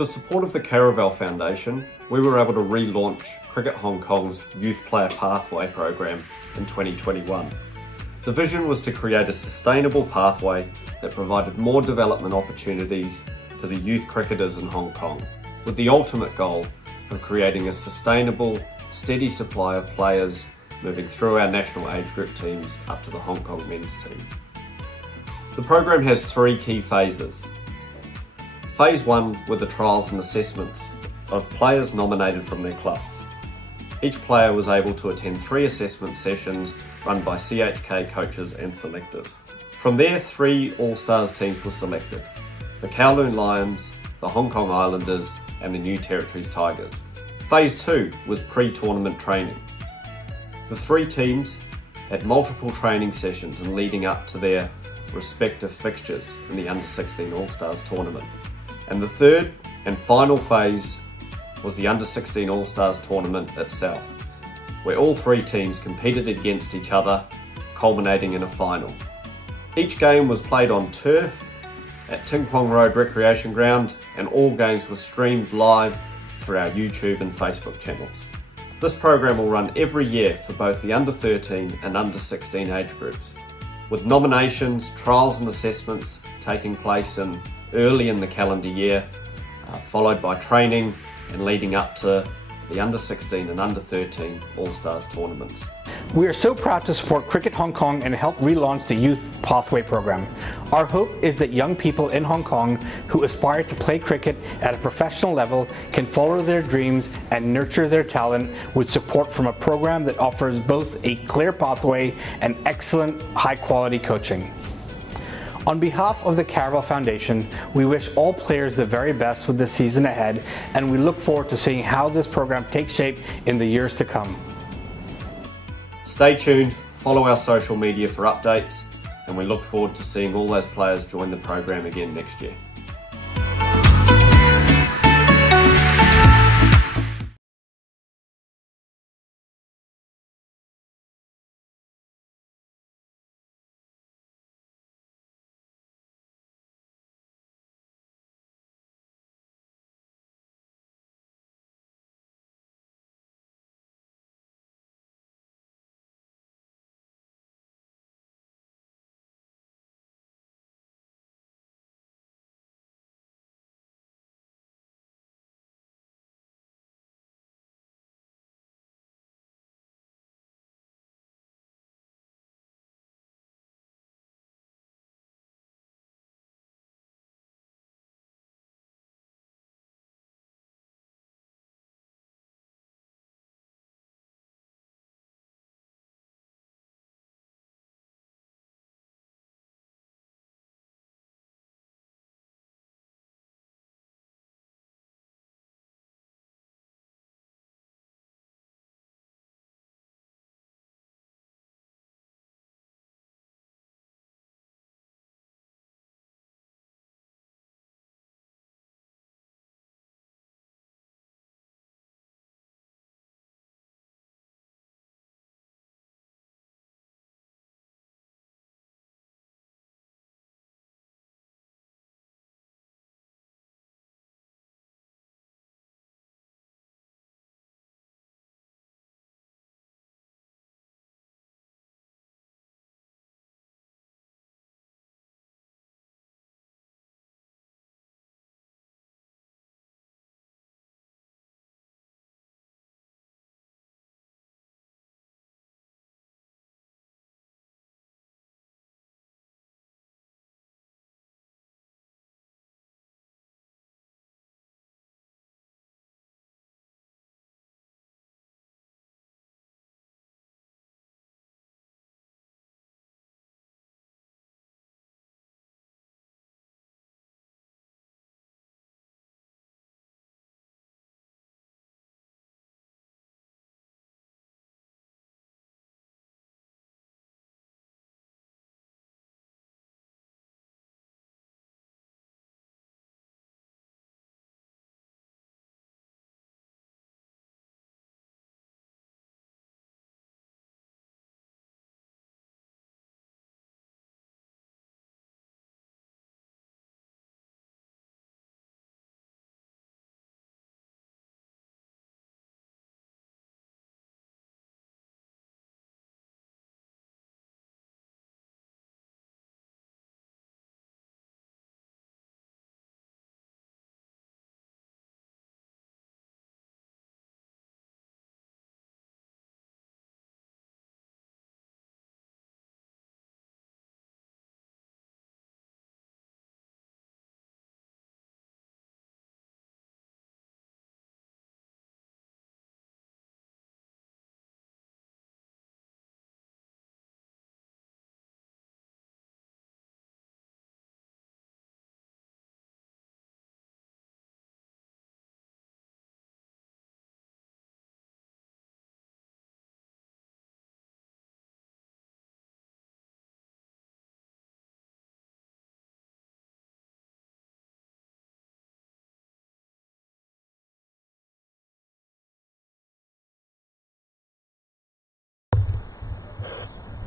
the support of the Caravel Foundation, we were able to relaunch Cricket Hong Kong's Youth Player Pathway program in 2021. The vision was to create a sustainable pathway that provided more development opportunities to the youth cricketers in Hong Kong, with the ultimate goal of creating a sustainable, steady supply of players moving through our national age group teams up to the Hong Kong men's team. The program has 3 key phases. Phase 1 were the trials and assessments of players nominated from their clubs. Each player was able to attend 3 assessment sessions run by CHK coaches and selectors. From there, 3 All-Stars teams were selected: the Kowloon Lions, the Hong Kong Islanders and the New Territories Tigers. Phase 2 was pre-tournament training. The 3 teams had multiple training sessions and leading up to their respective fixtures in the Under-16 All-Stars tournament. And the third and final phase was the Under-16 All-Stars tournament itself, where all 3 teams competed against each other, culminating in a final. Each game was played on turf at Ting Kwong Road Recreation Ground, and all games were streamed live through our YouTube and Facebook channels. This program will run every year for both the Under-13 and Under-16 age groups, with nominations, trials and assessments taking place early in the calendar year, followed by training and leading up to the Under-16 and Under-13 All-Stars tournaments. We are so proud to support Cricket Hong Kong and help relaunch the Youth Pathway program. Our hope is that young people in Hong Kong who aspire to play cricket at a professional level can follow their dreams and nurture their talent with support from a program that offers both a clear pathway and excellent high-quality coaching. On behalf of the Caravel Foundation, we wish all players the very best with the season ahead, and we look forward to seeing how this program takes shape in the years to come. Stay tuned, follow our social media for updates, and we look forward to seeing all those players join the program again next year.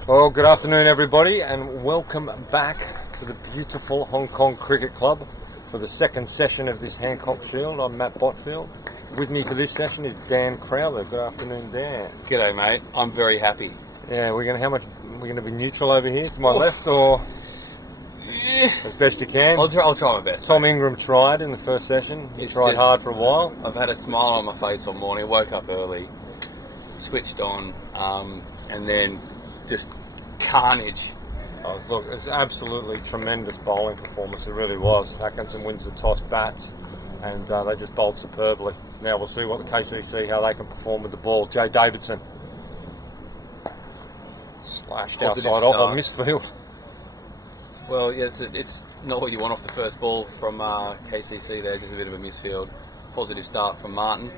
Well, good afternoon everybody and welcome back to the beautiful Hong Kong Cricket Club for the second session of this Hancock Shield. I'm Matt Botfield. With me for this session is Dan Crowther. Good afternoon, Dan. G'day, mate. I'm very happy. Yeah, we're gonna be neutral over here to my left, or as best you can. I'll try my best. Tom Ingram tried in the first session. He tried hard for a while. I've had a smile on my face all morning. Woke up early, switched on, and then just carnage. Look, it's absolutely tremendous bowling performance. It really was. Atkinson wins the toss, bats, and they just bowled superbly. Now we'll see what the KCC, how they can perform with the ball. Jay Davidson slashed Positive outside off start. on misfield. Well, yeah, it's not what you want off the first ball from KCC there. Just a bit of a misfield. Positive start from Martin.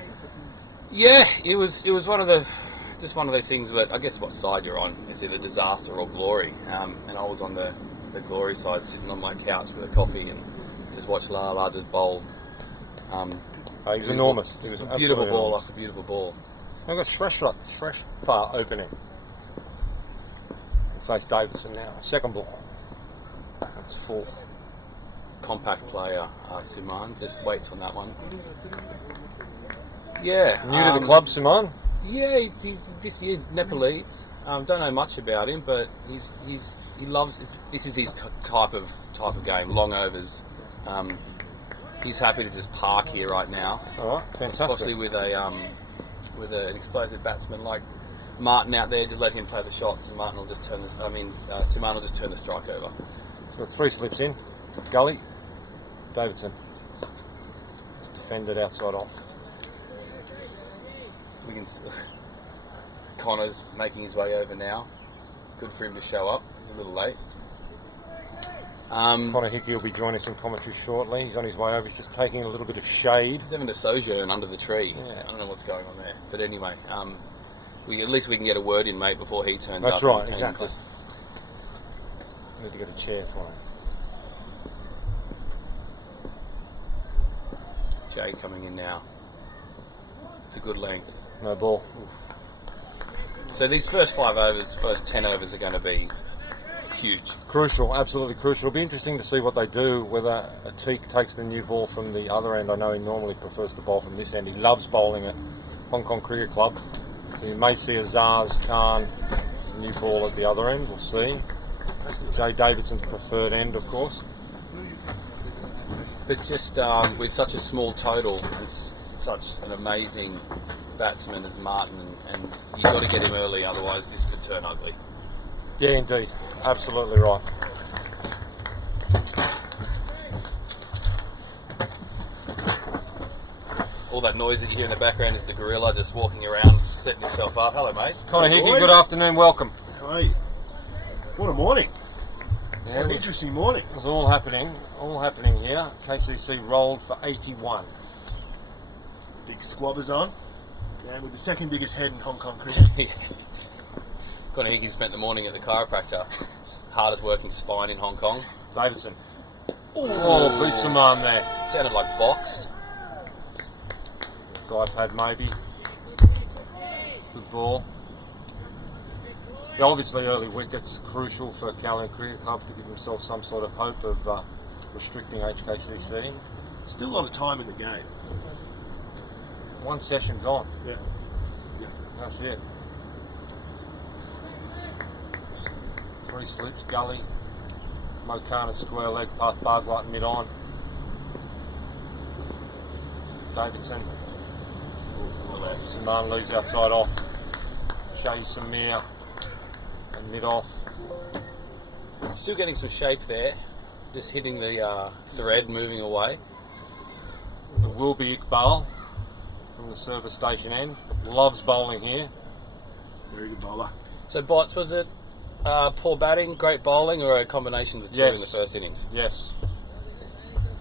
Yeah, it was one of those things. But I guess what side you're on, it's either disaster or glory. And I was on the glory side, sitting on my couch with a coffee and just watched La just bowl. He was enormous. He was a beautiful ball enormous. after beautiful ball. I've got Shresh far opening. We'll face Davidson now. Second ball. That's full. Compact player, Suman, just waits on that one. Yeah. New to the club, Simon. Yeah, he's this year's Nepalese. Don't know much about him, but he loves this is his type of game, long overs. He's happy to just park here right now. All right, fantastic. Especially with an explosive batsman like Martin out there, just let him play the shots, and Martin will just Suman will just turn the strike over. So the three slips in. Gully, Davidson. It's defended outside off. We can. Connor's making his way over now. Good for him to show up. He's a little late. Connor Hickey will be joining us in commentary shortly. He's on his way over. He's just taking a little bit of shade. He's having a sojourn under the tree. Yeah. I don't know what's going on there. But anyway, at least we can get a word in, mate, before he turns up. That's right, and exactly. just Need to get a chair for him. Jay coming in now. It's a good length. No ball. So these first 5 overs, first 10 overs are going to be huge. Crucial, absolutely crucial. It'll be interesting to see what they do, whether Ateek takes the new ball from the other end. I know he normally prefers to bowl from this end. He loves bowling at Hong Kong Cricket Club. So you may see a Zaz Khan new ball at the other end. We'll see. Jay Davidson's preferred end, of course. But just with such a small total and such an amazing batsman as Martin, and you've got to get him early, otherwise this could turn ugly. Yeah, indeed. Absolutely right. All that noise that you hear in the background is the gorilla just walking around, setting himself up. Hello, mate. Connor Hickey, good afternoon, welcome. How are you? What a morning. Yeah, What an interesting morning. It's all happening here. KCC rolled for 81. Big squabbers on. Yeah, with the second biggest head in Hong Kong cricket. Connor Hickey spent the morning at the chiropractor. Hardest working spine in Hong Kong. Davidson. Oh, beats some arm there. Sounded like box. Thigh pad maybe. Good ball. Yeah, obviously early wickets crucial for Kowloon Cricket Club to give himself some sort of hope of restricting HKCC. Still a lot of time in the game. One session gone. Yeah. That's it. 3 slips, Gully, Mokana square leg, past Barglight mid-on. Davidson. Simon leaves outside off. Shay Samir and mid-off. Still getting some shape there. Just hitting the thread, moving away. It will be Iqbal from the service station end. Loves bowling here. Very good bowler. So, Bots, was it poor batting, great bowling, or a combination of the two in the Yes. first innings? Yes.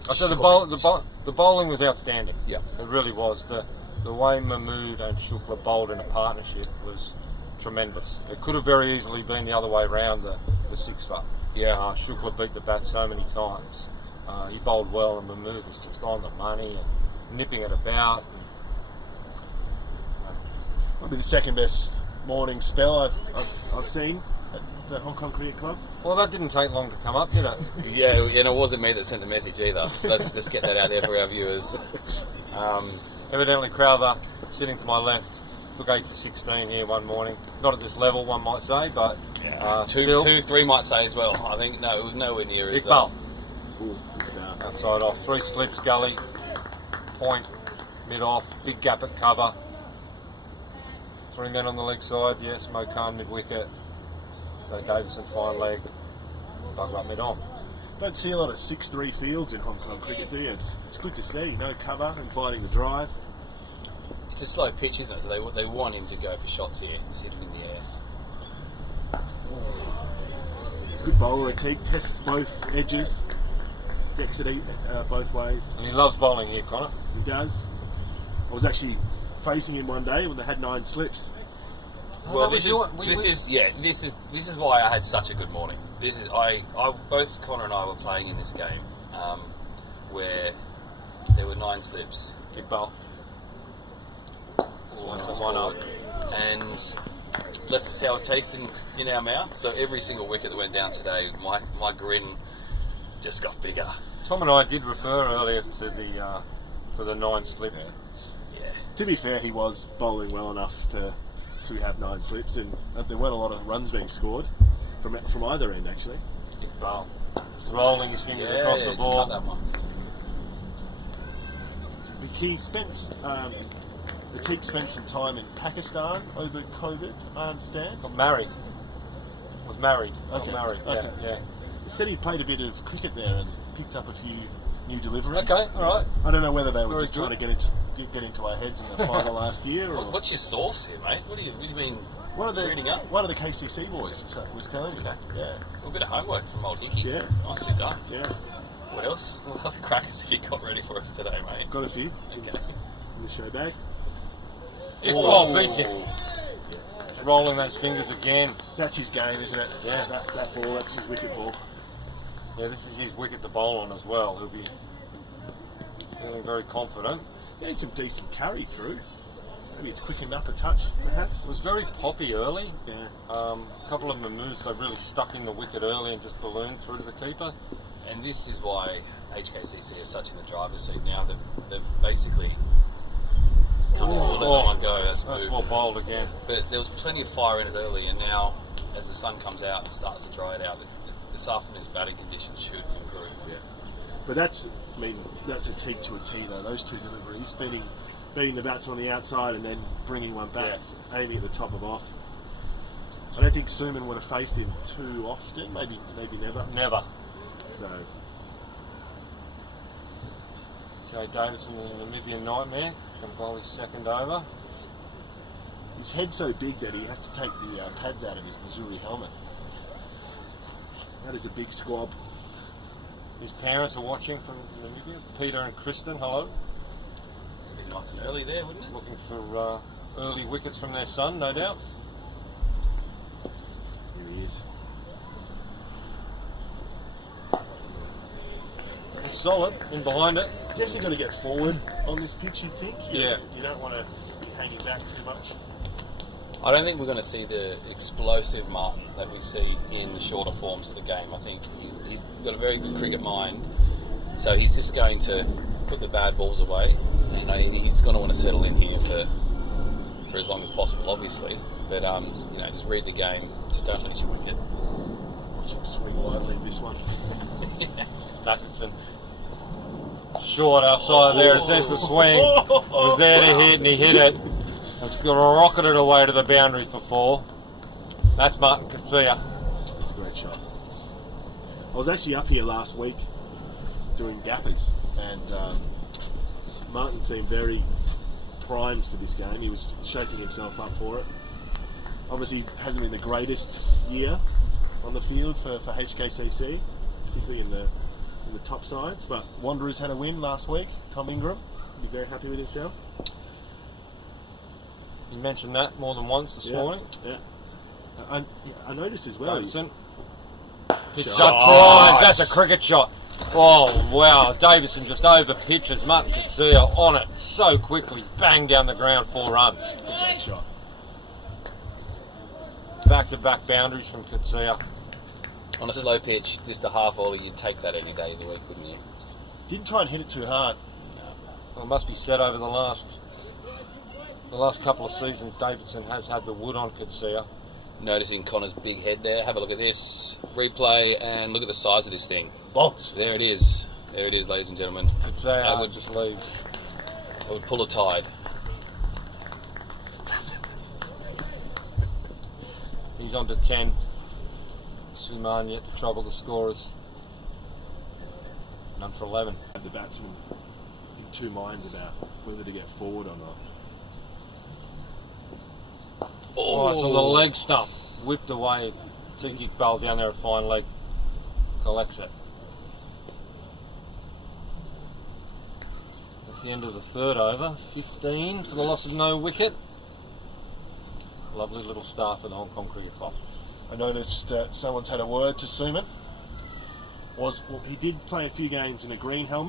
I said the bowling was outstanding. Yeah. It really was. The way Mahmood and Shukla bowled in a partnership was tremendous. It could have very easily been the other way around, the 6 for. Yeah. Shukla beat the bat so many times. He bowled well, and Mahmood was just on the money and nipping it about. Might be the second best morning spell I've seen at the Hong Kong Cricket Club? Well, that didn't take long to come up, did it? Yeah, and it wasn't me that sent the message either. Let's just get that out there for our viewers. Evidently, Crowther, sitting to my left, took 8 for 16 here one morning. Not at this level, one might say, but still. 2-3 might say as well. I think, no, it was nowhere near Big as... ball. Ooh, good start. Outside off, 3 slips, gully, point, mid off, big gap at cover. 3 men on the leg side, yes, Mo Khan mid wicket. So Davison fine leg, bugger up mid on. Don't see a lot of 6-3 fields in Hong Kong cricket, do you? It's good to see. No cover, inviting the drive. It's a slow pitch, isn't it? So they want him to go for shots here, just hit him in the air. It's a good bowler. Teague tests both edges. Decks it both ways. And he loves bowling here, Connor. He does. I was actually facing him one day when they had 9 slips. Well, this is why I had such a good morning. This is both Connor and I were playing in this game, where there were 9 slips. Big bowl. One up, and left a sour taste in our mouth. So every single wicket that went down today, my grin just got bigger. Tom and I did refer earlier to the 9 slip. Yeah. To be fair, he was bowling well enough to have 9 slips, and there weren't a lot of runs being scored from either end, actually. Big bowl. Just rolling his fingers across the just ball. cut that one. He spent the Teague spent some time in Pakistan over COVID, I understand. Got married. Was married. Okay. Got married. Okay. Yeah. He said he played a bit of cricket there and picked up a few new deliveries. Okay. All right. I don't know whether they were Very just trying good. to get into our heads in the final last year, or What's your source here, mate? What do you mean? one of reading up? the KCC boys was telling me. Okay. Yeah. A bit of homework from old Hickey. Yeah. Nicely done. Yeah. What else? What other crackers have you got ready for us today, mate? Got a few Okay. in the show day. Oh, beats you. Just rolling those fingers again. That's his game, isn't it? Yeah. That ball, that's his wicket ball. Yeah, this is his wicket to bowl on as well. He'll be feeling very confident. Getting some decent carry through. Maybe it's quickened up a touch, perhaps. It was very poppy early. Yeah. A couple of the moves they really stuck in the wicket early and just ballooned through to the keeper. And this is why HKCC is such in the driver's seat now. They've basically come in and let that one go. That's well bowled again. But there was plenty of fire in it early, and now as the sun comes out and starts to dry it out, this afternoon's batting conditions should improve. Yeah. But that's a Teague to a T though. Those 2 deliveries, beating the batsman on the outside and then bringing one back, aiming at the top of off. I don't think Suman would have faced him too often. Maybe never. Never. So Jay Davison in the Namibian nightmare. Can bowl his second over. his head's so big that he has to take the pads out of his Missouri helmet. That is a big squab. His parents are watching from Namibia. Peter and Kristen, hello. It'd be nice and early there, wouldn't it? Looking for early wickets from their son, no doubt. Here he is. It's solid, in behind it. Definitely got to get forward on this pitch, you think? Yeah. You don't want to be hanging back too much. I don't think we're going to see the explosive Martin that we see in the shorter forms of the game. I think he's got a very good cricket mind, so he's just going to put the bad balls away, and he's going to want to settle in here for as long as possible, obviously. But just read the game, just don't lose your wicket. Watch him swing widely this one. Davidson. Short outside there. There's the swing. It was there to hit, and he hit it. It's going to rocket it away to the boundary for 4. That's Martin Katsia. It's a great shot. I was actually up here last week doing gappers, and Martin seemed very primed for this game. He was shaping himself up for it. Obviously, hasn't been the greatest year on the field for HKCC, particularly in the top sides. But Wanderers had a win last week. Tom Ingram, be very happy with himself. You mentioned that more than once this morning. Yeah. I noticed as well. Davidson. Pitch Shot. shot. That's a cricket shot. Oh, wow. Davidson just over pitches Martin Katsia on it so quickly. Bang down the ground, 4 runs. It's a great shot. back-to-back boundaries from Katsia. On a slow pitch, just a half volley, you'd take that any day of the week, wouldn't you? Didn't try and hit it too hard. Well, it must be said over the last couple of seasons, Davidson has had the wood on Katsia. Noticing Connor's big head there. Have a look at this replay and look at the size of this thing. Box. There it is. There it is, ladies and gentlemen. Katsia just leaves. I would pull a tide. He's on to 10. Suman yet to trouble the scorers. None for 11. The batsman in two minds about whether to get forward or not. Oh, it's on the leg stump. Whipped away. Tiki Ball down there, a fine leg. Collects it. That's the end of the third over. 15 for the loss of no wicket. Lovely little start for the Hong Kong Cricket Club. I noticed someone's had a word to Suman. He did play a few games in a green helmet.